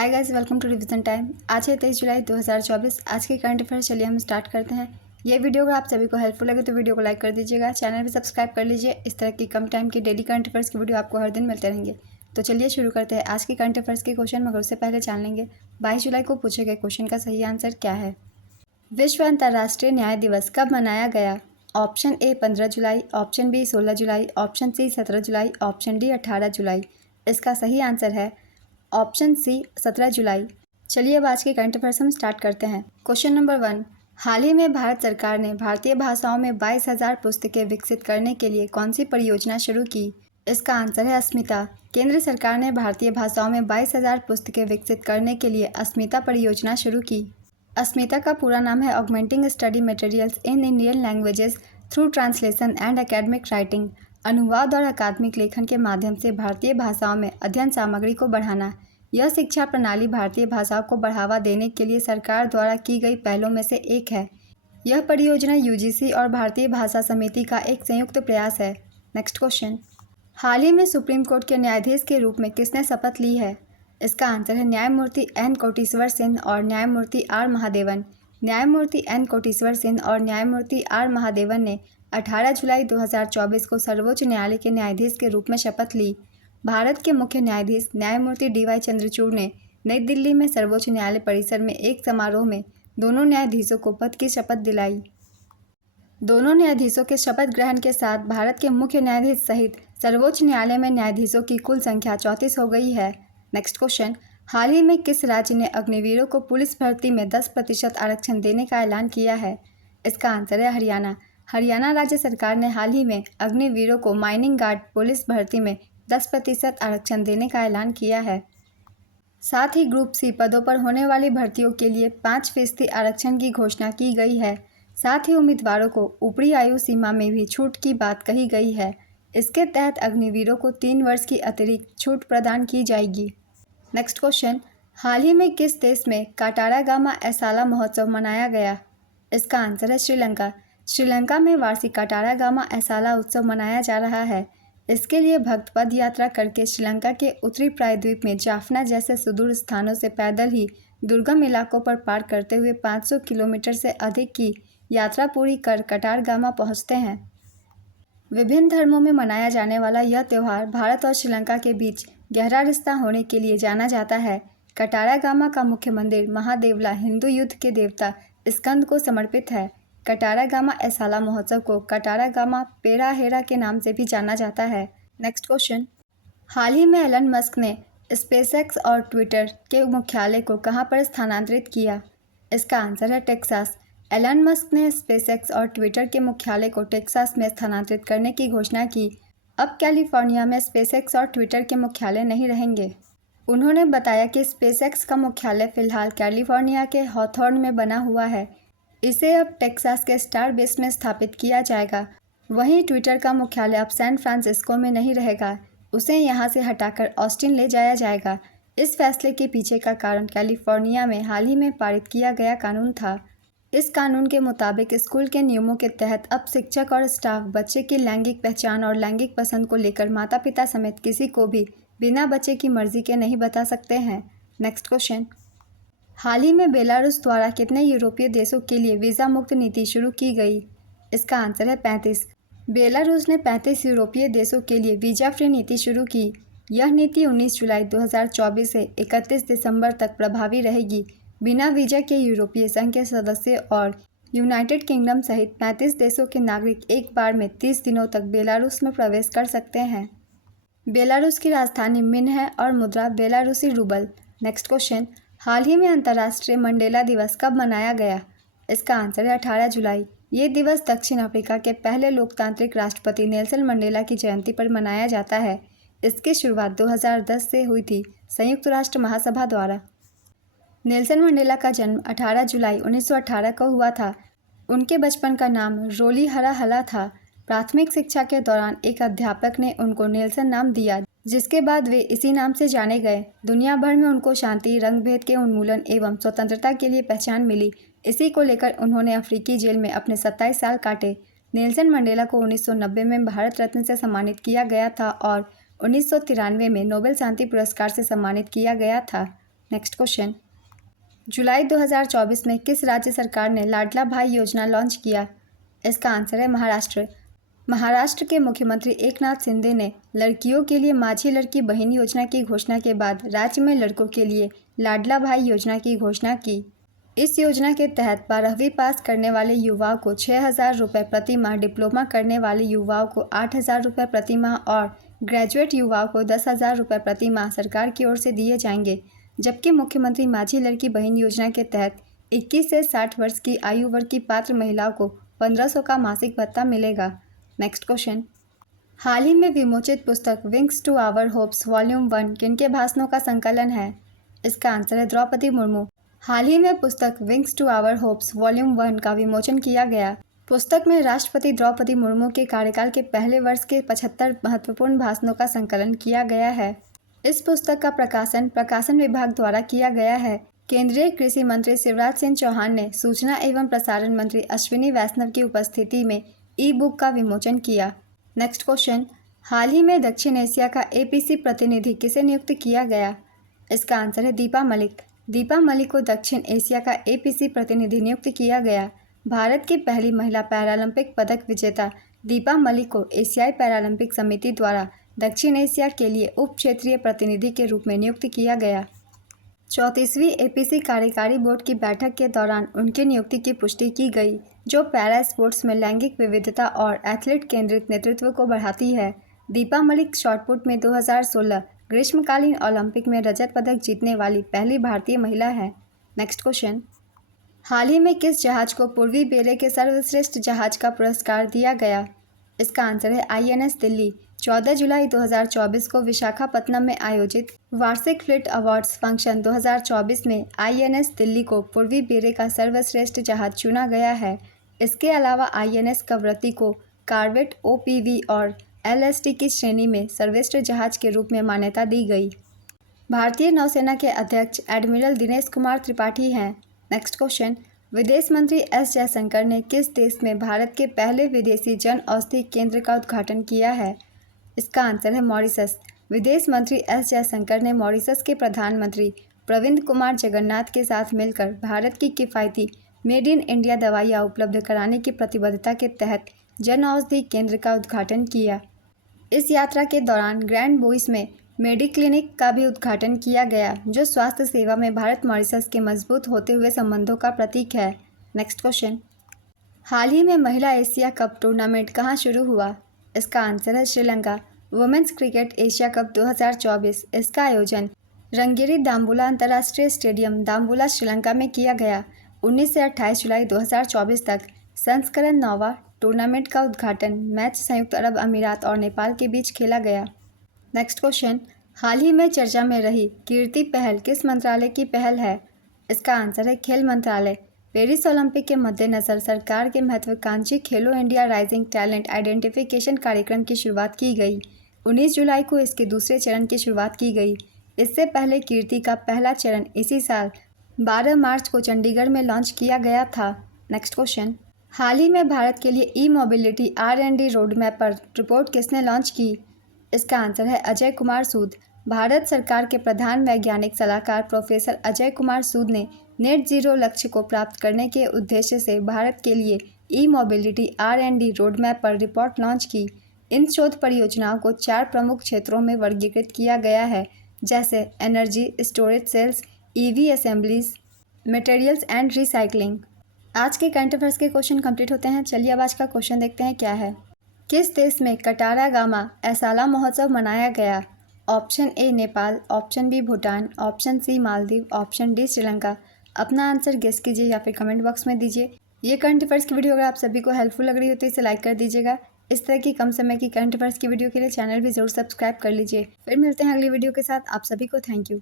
Hi guys, welcome to revision time. आज है 23 जुलाई 2024। आज के करंट अफेयर चलिए हम स्टार्ट करते हैं। ये वीडियो अगर आप सभी को हेल्पफुल लगे तो वीडियो को लाइक कर दीजिएगा, चैनल भी सब्सक्राइब कर लीजिए। इस तरह की कम टाइम की डेली करंट अफेयर्स की वीडियो आपको हर दिन मिलते रहेंगे। तो चलिए शुरू करते हैं आज की करंट अफेयर्स के क्वेश्चन, मगर उससे पहले जान लेंगे 22 जुलाई को पूछे गए क्वेश्चन का सही आंसर क्या है। विश्व अंतर्राष्ट्रीय न्याय दिवस कब मनाया गया? ऑप्शन ए 15 जुलाई, ऑप्शन बी 16 जुलाई, ऑप्शन सी 17 जुलाई, ऑप्शन डी 18 जुलाई। इसका सही आंसर है ऑप्शन सी 17 जुलाई। चलिए अब आज के करंट अफेयर्स हम स्टार्ट करते हैं। क्वेश्चन नंबर 1, हाल ही में भारत सरकार ने भारतीय भाषाओं में 22,000 पुस्तकें विकसित करने के लिए कौन सी परियोजना शुरू की? इसका आंसर है अस्मिता। केंद्र सरकार ने भारतीय भाषाओं में 22,000 पुस्तकें विकसित करने के लिए अस्मिता परियोजना शुरू की। अस्मिता का पूरा नाम है augmenting study materials in Indian languages through translation and academic writing. अनुवाद और अकादमिक लेखन के माध्यम से भारतीय भाषाओं में अध्ययन सामग्री को बढ़ाना। यह शिक्षा प्रणाली भारतीय भाषाओं को बढ़ावा देने के लिए सरकार द्वारा की गई पहलों में से एक है। यह परियोजना यूजीसी और भारतीय भाषा समिति का एक संयुक्त प्रयास है। नेक्स्ट क्वेश्चन, हाल ही में सुप्रीम कोर्ट के न्यायाधीश के रूप में किसने शपथ ली है? इसका आंसर है न्यायमूर्ति एन कोटेश्वर सिंह और न्यायमूर्ति आर महादेवन। न्यायमूर्ति एन कोटेश्वर सिंह और न्यायमूर्ति आर महादेवन ने 18 जुलाई 2024 को सर्वोच्च न्यायालय के न्यायाधीश के रूप में शपथ ली। भारत के मुख्य न्यायाधीश न्यायमूर्ति DY चंद्रचूड़ ने नई दिल्ली में सर्वोच्च न्यायालय परिसर में एक समारोह में दोनों न्यायाधीशों को पद की शपथ दिलाई। दोनों न्यायाधीशों के शपथ ग्रहण के साथ भारत के मुख्य न्यायाधीश सहित सर्वोच्च न्यायालय में न्यायाधीशों की कुल संख्या 34 हो गई है। नेक्स्ट क्वेश्चन, हाल ही में किस राज्य ने अग्निवीरों को पुलिस भर्ती में 10% आरक्षण देने का ऐलान किया है? इसका आंसर है हरियाणा। हरियाणा राज्य सरकार ने हाल ही में अग्निवीरों को माइनिंग गार्ड पुलिस भर्ती में 10% आरक्षण देने का ऐलान किया है। साथ ही ग्रुप सी पदों पर होने वाली भर्तियों के लिए 5% आरक्षण की घोषणा की गई है। साथ ही उम्मीदवारों को ऊपरी आयु सीमा में भी छूट की बात कही गई है। इसके तहत अग्निवीरों को 3 वर्ष की अतिरिक्त छूट प्रदान की जाएगी। नेक्स्ट क्वेश्चन, हाल ही में किस देश में काटारागामा एसाला महोत्सव मनाया गया? इसका आंसर है श्रीलंका। श्रीलंका में वार्षिक काटारागामा एसाला उत्सव मनाया जा रहा है। इसके लिए भक्त पद यात्रा करके श्रीलंका के उत्तरी प्रायद्वीप में जाफना जैसे सुदूर स्थानों से पैदल ही दुर्गम इलाकों पर पार करते हुए 500 किलोमीटर से अधिक की यात्रा पूरी कर कटारगामा पहुंचते हैं। विभिन्न धर्मों में मनाया जाने वाला यह त्यौहार भारत और श्रीलंका के बीच गहरा रिश्ता होने के लिए जाना जाता है। कटारागामा का मुख्य मंदिर महादेवला हिंदू युद्ध के देवता स्कंद को समर्पित है। कटारागामा एसाला महोत्सव को कटारागामा पेराहेरा के नाम से भी जाना जाता है। नेक्स्ट क्वेश्चन, हाल ही में एलन मस्क ने स्पेसएक्स और ट्विटर के मुख्यालय को कहां पर स्थानांतरित किया? इसका आंसर है टेक्सास। एलन मस्क ने स्पेसएक्स और ट्विटर के मुख्यालय को टेक्सास में स्थानांतरित करने की घोषणा की। अब कैलिफोर्निया में स्पेसएक्स और ट्विटर के मुख्यालय नहीं रहेंगे। उन्होंने बताया कि स्पेसएक्स का मुख्यालय फिलहाल कैलिफोर्निया के हॉथॉर्न में बना हुआ है। इसे अब टेक्सास के स्टार बेस में स्थापित किया जाएगा। वहीं ट्विटर का मुख्यालय अब सैन फ्रांसिस्को में नहीं रहेगा, उसे यहां से हटाकर ऑस्टिन ले जाया जाएगा। इस फैसले के पीछे का कारण कैलिफोर्निया में हाल ही में पारित किया गया कानून था। इस कानून के मुताबिक स्कूल के नियमों के तहत अब शिक्षक और स्टाफ बच्चे की लैंगिक पहचान और लैंगिक पसंद को लेकर माता पिता समेत किसी को भी बिना बच्चे की मर्जी के नहीं बता सकते हैं। नेक्स्ट क्वेश्चन, हाल ही में बेलारूस द्वारा कितने यूरोपीय देशों के लिए वीज़ा मुक्त नीति शुरू की गई? इसका आंसर है 35। बेलारूस ने 35 यूरोपीय देशों के लिए वीज़ा फ्री नीति शुरू की। यह नीति 19 जुलाई 2024 से 31 दिसंबर तक प्रभावी रहेगी। बिना वीज़ा के यूरोपीय संघ के सदस्य और यूनाइटेड किंगडम सहित 35 देशों के नागरिक एक बार में 30 दिनों तक बेलारूस में प्रवेश कर सकते हैं। बेलारूस की राजधानी मिन है और मुद्रा बेलारूसी रूबल। नेक्स्ट क्वेश्चन, हाल ही में अंतर्राष्ट्रीय मंडेला दिवस कब मनाया गया? इसका आंसर है 18 जुलाई। ये दिवस दक्षिण अफ्रीका के पहले लोकतांत्रिक राष्ट्रपति नेल्सन मंडेला की जयंती पर मनाया जाता है। इसकी शुरुआत 2010 से हुई थी संयुक्त राष्ट्र महासभा द्वारा। नेल्सन मंडेला का जन्म 18 जुलाई 1918 को हुआ था। उनके बचपन का नाम रोली हरा हला था। प्राथमिक शिक्षा के दौरान एक अध्यापक ने उनको नेल्सन नाम दिया, जिसके बाद वे इसी नाम से जाने गए। दुनिया भर में उनको शांति, रंगभेद के उन्मूलन एवं स्वतंत्रता के लिए पहचान मिली। इसी को लेकर उन्होंने अफ्रीकी जेल में अपने 27 साल काटे। नेल्सन मंडेला को 1990 में भारत रत्न से सम्मानित किया गया था और 1993 में नोबेल शांति पुरस्कार से सम्मानित किया गया था। नेक्स्ट क्वेश्चन, जुलाई 2024 में किस राज्य सरकार ने लाडला भाई योजना लॉन्च किया? इसका आंसर है महाराष्ट्र। महाराष्ट्र के मुख्यमंत्री एकनाथ शिंदे ने लड़कियों के लिए माझी लड़की बहन योजना की घोषणा के बाद राज्य में लड़कों के लिए लाडला भाई योजना की घोषणा की। इस योजना के तहत 12वीं पास करने वाले युवाओं को 6,000 रुपये प्रति माह, डिप्लोमा करने वाले युवाओं को 8,000 रुपये प्रति माह और ग्रेजुएट युवाओं को 10,000 रुपये प्रति माह सरकार की ओर से दिए जाएंगे। जबकि मुख्यमंत्री माझी लड़की बहन योजना के तहत 21 से 60 वर्ष की आयु वर्ग की पात्र महिलाओं को 1,500 का मासिक भत्ता मिलेगा। नेक्स्ट क्वेश्चन, हाल ही में विमोचित पुस्तक Wings to Our Hopes volume 1 किनके भाषणों का संकलन है? इसका आंसर है द्रौपदी मुर्मू। हाल ही में पुस्तक Wings to Our Hopes volume 1 का विमोचन किया गया। पुस्तक में राष्ट्रपति द्रौपदी मुर्मू के कार्यकाल के पहले वर्ष के 75 महत्वपूर्ण भाषणों का संकलन किया गया है। इस पुस्तक का प्रकाशन विभाग द्वारा किया गया है। केंद्रीय कृषि मंत्री शिवराज सिंह चौहान ने सूचना एवं प्रसारण मंत्री अश्विनी वैष्णव की उपस्थिति में ई बुक का विमोचन किया। नेक्स्ट क्वेश्चन, हाल ही में दक्षिण एशिया का एपीसी प्रतिनिधि किसे नियुक्त किया गया? इसका आंसर है दीपा मलिक। दीपा मलिक को दक्षिण एशिया का एपीसी प्रतिनिधि नियुक्त किया गया। भारत की पहली महिला पैरालंपिक पदक विजेता दीपा मलिक को एशियाई पैरालंपिक समिति द्वारा दक्षिण एशिया के लिए उप क्षेत्रीय प्रतिनिधि के रूप में नियुक्त किया गया। 34वीं एपीसी कार्यकारी बोर्ड की बैठक के दौरान उनकी नियुक्ति की पुष्टि की गई, जो पैरा स्पोर्ट्स में लैंगिक विविधता और एथलीट केंद्रित नेतृत्व को बढ़ाती है। दीपा मलिक शॉटपुट में 2016 ग्रीष्मकालीन ओलंपिक में रजत पदक जीतने वाली पहली भारतीय महिला है। नेक्स्ट क्वेश्चन, हाल ही में किस जहाज को पूर्वी बेड़े के सर्वश्रेष्ठ जहाज का पुरस्कार दिया गया? इसका आंसर है आईएनएस दिल्ली। 14 जुलाई 2024 को विशाखापत्तनम में आयोजित वार्षिक फ्लीट अवार्ड्स फंक्शन 2024 में आईएनएस दिल्ली को पूर्वी बेड़े का सर्वश्रेष्ठ जहाज चुना गया है। इसके अलावा आईएनएस कवरत्ती को कार्वेट ओपीवी और एलएसटी की श्रेणी में सर्वश्रेष्ठ जहाज के रूप में मान्यता दी गई। भारतीय नौसेना के अध्यक्ष एडमिरल दिनेश कुमार त्रिपाठी हैं। नेक्स्ट क्वेश्चन, विदेश मंत्री एस जयशंकर ने किस देश में भारत के पहले विदेशी जन औषधि केंद्र का उद्घाटन किया है? इसका आंसर है मॉरिशस। विदेश मंत्री एस जयशंकर ने मॉरिशस के प्रधानमंत्री प्रविंद कुमार जगन्नाथ के साथ मिलकर भारत की किफ़ायती मेड इन इंडिया दवाइयाँ उपलब्ध कराने की प्रतिबद्धता के तहत जन औषधि केंद्र का उद्घाटन किया। इस यात्रा के दौरान ग्रैंड बोइस में मेडिक्लिनिक का भी उद्घाटन किया गया, जो स्वास्थ्य सेवा में भारत मॉरिशस के मजबूत होते हुए संबंधों का प्रतीक है। नेक्स्ट क्वेश्चन, हाल ही में महिला एशिया कप टूर्नामेंट कहाँ शुरू हुआ? इसका आंसर है Sri Lanka. Women's cricket Asia cup 2024 इसका आयोजन रंगेरी दाम्बुला अंतर्राष्ट्रीय स्टेडियम दाम्बुला श्रीलंका में किया गया। 19 से 28 जुलाई 2024 तक संस्करण 9वां टूर्नामेंट का उद्घाटन मैच संयुक्त अरब अमीरात और नेपाल के बीच खेला गया। नेक्स्ट क्वेश्चन, हाल ही में चर्चा में रही कीर्ति पहल किस मंत्रालय की पहल है? इसका आंसर है खेल मंत्रालय। पेरिस ओलंपिक के मद्देनज़र सरकार के महत्वाकांक्षी खेलो इंडिया राइजिंग टैलेंट आइडेंटिफिकेशन कार्यक्रम की शुरुआत की गई। 19 जुलाई को इसके दूसरे चरण की शुरुआत की गई। इससे पहले कीर्ति का पहला चरण इसी साल 12 मार्च को चंडीगढ़ में लॉन्च किया गया था। नेक्स्ट क्वेश्चन, हाल ही में भारत के लिए ई मोबिलिटी R&D रोड मैप पर रिपोर्ट किसने लॉन्च की? इसका आंसर है अजय कुमार सूद। भारत सरकार के प्रधान वैज्ञानिक सलाहकार प्रोफेसर अजय कुमार सूद ने नेट जीरो लक्ष्य को प्राप्त करने के उद्देश्य से भारत के लिए ई मोबिलिटी R&D रोड मैप पर रिपोर्ट लॉन्च की। इन शोध परियोजनाओं को 4 प्रमुख क्षेत्रों में वर्गीकृत किया गया है, जैसे energy storage cells, EV assemblies, materials and recycling. आज के करंट अफेयर्स के क्वेश्चन कंप्लीट होते हैं। चलिए अब आज का क्वेश्चन देखते हैं क्या है। किस देश में कटारा गामा एसाला महोत्सव मनाया गया? Option A Nepal, option B Bhutan, option C Maldives, option D Sri Lanka. अपना आंसर गेस कीजिए या फिर कमेंट बॉक्स में दीजिए। ये करंट अफेयर्स की वीडियो अगर आप सभी को हेल्पफुल लग रही हो तो इसे लाइक कर दीजिएगा। इस तरह की कम समय की करंट अफेयर्स की वीडियो के लिए चैनल भी जरूर सब्सक्राइब कर लीजिए। फिर मिलते हैं अगली वीडियो के साथ। आप सभी को थैंक यू।